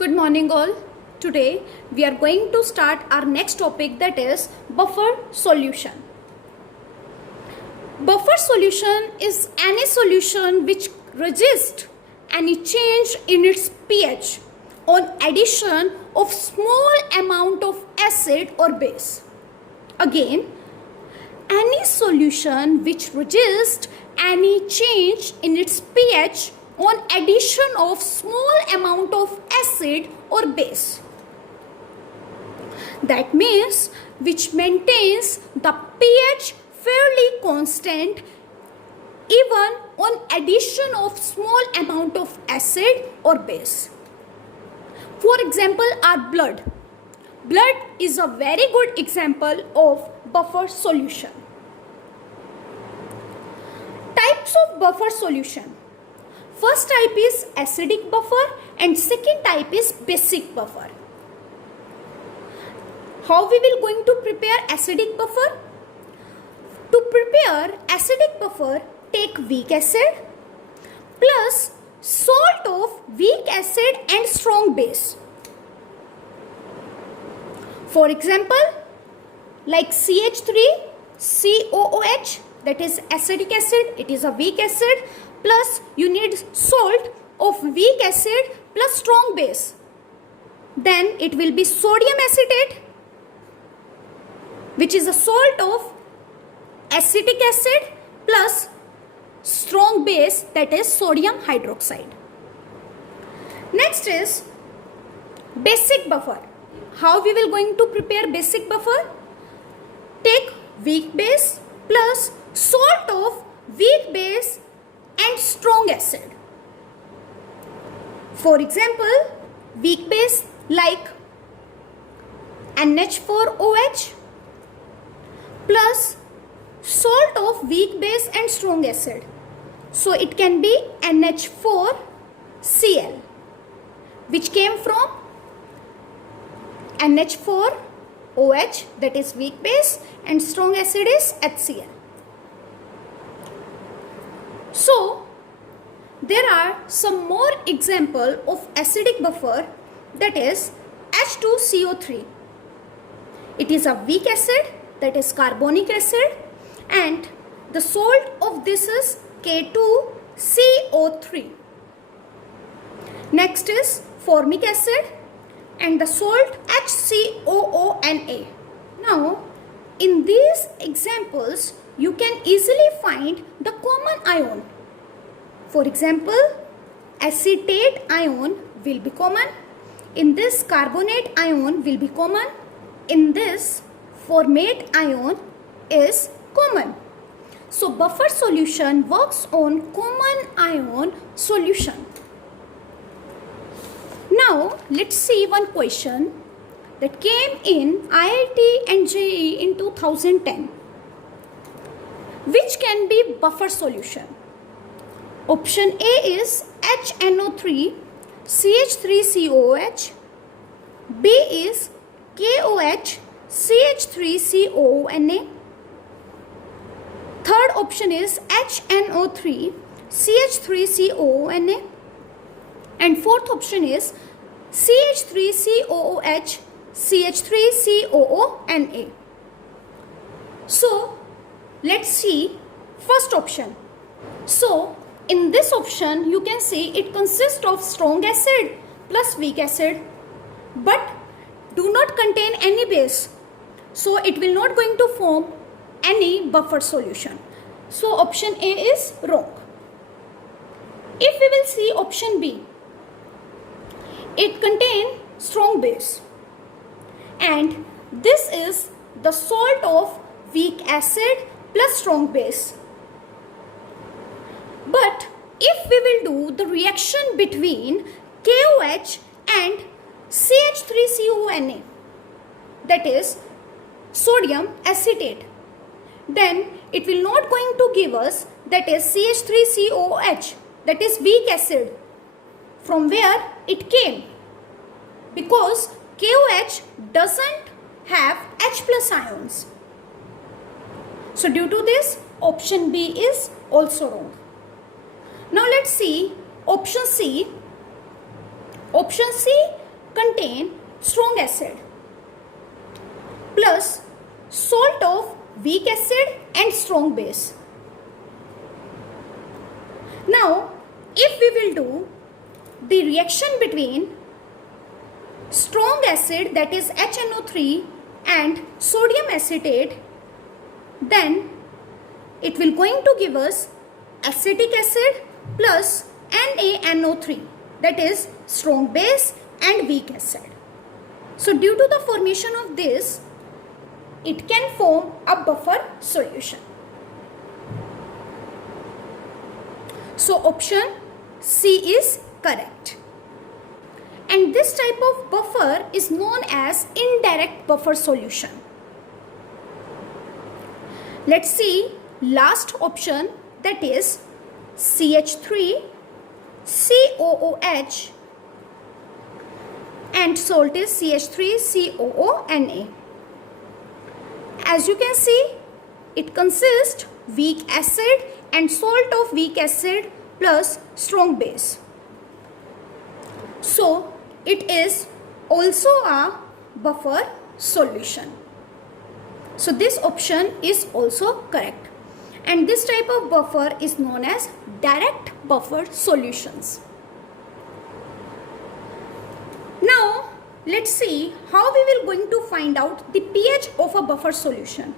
Good morning all. Today we are going to start our next topic, that is buffer solution. Buffer solution is any solution which resists any change in its pH on addition of small amount of acid or base. Again, any solution which resists any change in its pH on addition of small amount of acid or base. That means which maintains the pH fairly constant even on addition of small amount of acid or base. For example, our blood. Blood is a very good example of buffer solution. Types of buffer solution. First type is acidic buffer and second type is basic buffer. How we will going to prepare acidic buffer? To prepare acidic buffer, take weak acid plus salt of weak acid and strong base. For example, like CH3COOH, that is acetic acid, it is a weak acid, plus you need salt of weak acid plus strong base. Then it will be sodium acetate, which is a salt of acetic acid plus strong base, that is sodium hydroxide. Next is basic buffer. How we will going to prepare basic buffer? Take weak base plus salt of weak base and strong acid. For example, weak base like NH4OH plus salt of weak base and strong acid. So it can be NH4Cl, which came from NH4OH, that is weak base, and strong acid is HCl. So there are some more example of acidic buffer, that is H2CO3. It is a weak acid, that is carbonic acid, and the salt of this is K2CO3. Next is formic acid and the salt HCOONA. Now in these examples you can easily find the common ion. For example, acetate ion will be common. In this, carbonate ion will be common. In this, formate ion is common. So buffer solution works on common ion solution. Now let's see one question that came in IIT and JEE in 2010. Which can be buffer solution? Option A is HNO3 CH3COOH. B is KOH CH3COONA. Third option is HNO3 CH3COONA. And fourth option is CH3COOH CH3COONA. So let's see first option. So in this option you can see it consists of strong acid plus weak acid, but do not contain any base. So it will not going to form any buffer solution. So option A is wrong. If we will see option B, it contains strong base, and this is the salt of weak acid plus strong base. But if we will do the reaction between KOH and CH3CONA, that is sodium acetate, then it will not going to give us, that is CH3COOH, that is weak acid. From where it came? Because KOH doesn't have H plus ions. So due to this, option B is also wrong. Now let's see option C. Option C contain strong acid plus salt of weak acid and strong base. Now, if we will do the reaction between strong acid, that is HNO3, and sodium acetate, then it will going to give us acetic acid plus NaNO3, that is strong base and weak acid. So due to the formation of this, it can form a buffer solution. So option C is correct. And this type of buffer is known as indirect buffer solution. Let's see last option, that is CH3, COOH, and salt is CH3COONA. As you can see, it consists weak acid and salt of weak acid plus strong base. So it is also a buffer solution. So this option is also correct. And this type of buffer is known as direct buffer solutions. Now let's see how we will going to find out the pH of a buffer solution.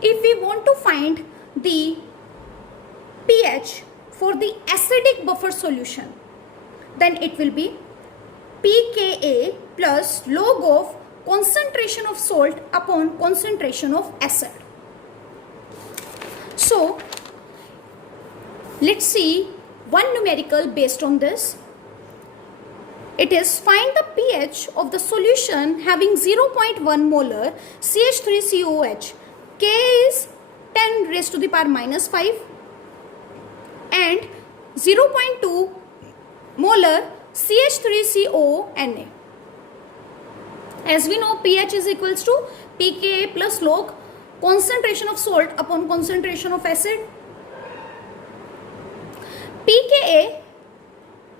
If we want to find the pH for the acidic buffer solution, then it will be pKa plus log of concentration of salt upon concentration of acid. So let's see one numerical based on this. It is find the pH of the solution having 0.1 molar CH3COOH. K is 10 raised to the power minus 5 and 0.2 molar CH3CONA. As we know, pH is equals to pKa plus log concentration of salt upon concentration of acid. pKa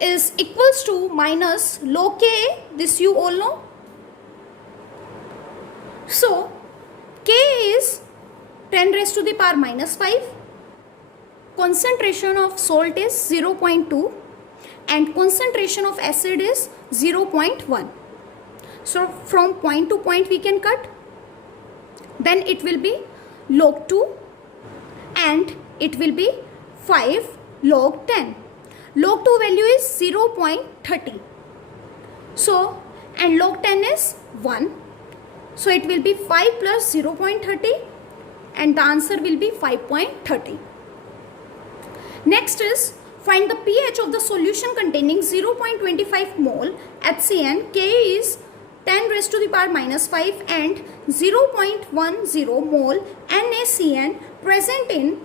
is equals to minus log Ka, this you all know. So Ka is 10 raised to the power minus 5. Concentration of salt is 0.2 and concentration of acid is 0.1. So from point to point we can cut. Then it will be log 2 and it will be 5 log 10. Log 2 value is 0.30. So and log 10 is 1. So it will be 5 plus 0.30 and the answer will be 5.30. Next is find the pH of the solution containing 0.25 mole HCN. Ka is 10 raised to the power minus 5 and 0.10 mole NaCN present in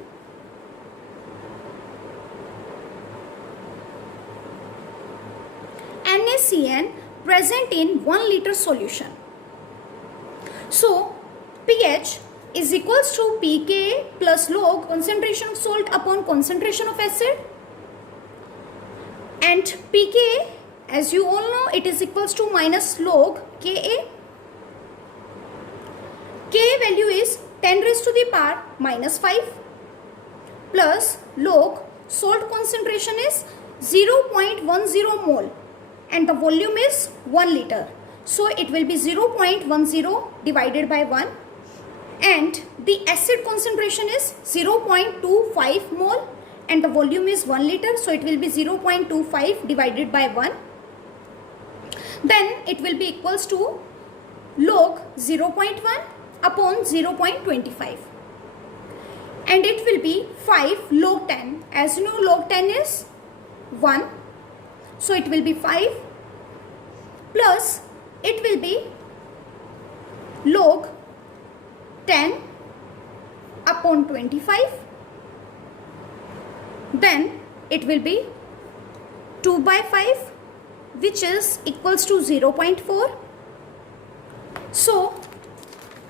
NaCN present in 1 liter solution. So pH is equals to pKa plus log concentration of salt upon concentration of acid, and pKa, as you all know, it is equals to minus log Ka. Ka value is 10 raised to the power minus 5 plus log salt concentration is 0.10 mole and the volume is 1 liter. So it will be 0.10 divided by 1 and the acid concentration is 0.25 mole and the volume is 1 liter. So it will be 0.25 divided by 1. Then it will be equals to log 0.1 upon 0.25 and it will be 5 log 10. As you know, log 10 is 1. So it will be 5 plus it will be log 10 upon 25. Then it will be 2 by 5, which is equals to 0.4. So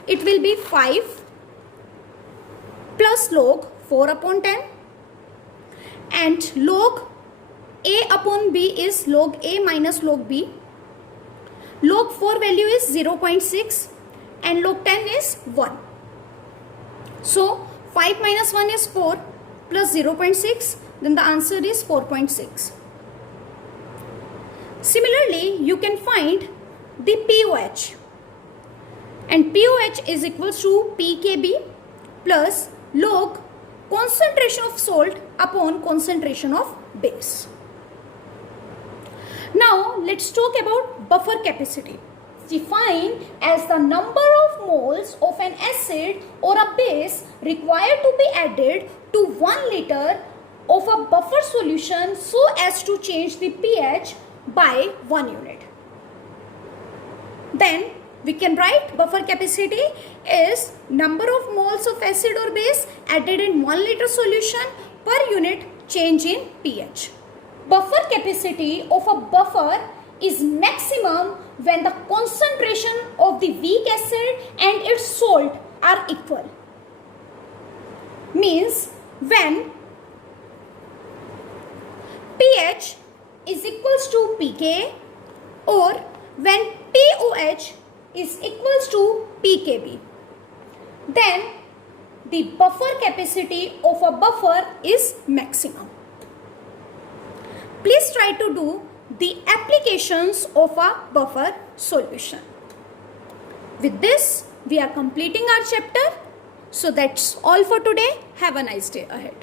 it will be 5 plus log 4 upon 10 and log A upon B is log A minus log B. Log 4 value is 0.6 and log 10 is 1. So 5 minus 1 is 4 plus 0.6, then the answer is 4.6. Similarly, you can find the POH, and POH is equals to pKb plus log concentration of salt upon concentration of base. Now let's talk about buffer capacity. Defined as the number of moles of an acid or a base required to be added to 1 liter of a buffer solution so as to change the pH by 1 unit. Then we can write buffer capacity is number of moles of acid or base added in 1 liter solution per unit change in pH. Buffer capacity of a buffer is maximum when the concentration of the weak acid and its salt are equal. Means when pH is equals to pK or when POH is equals to pKb, then the buffer capacity of a buffer is maximum. Please try to do the applications of a buffer solution. With this, we are completing our chapter. So that's all for today. Have a nice day ahead.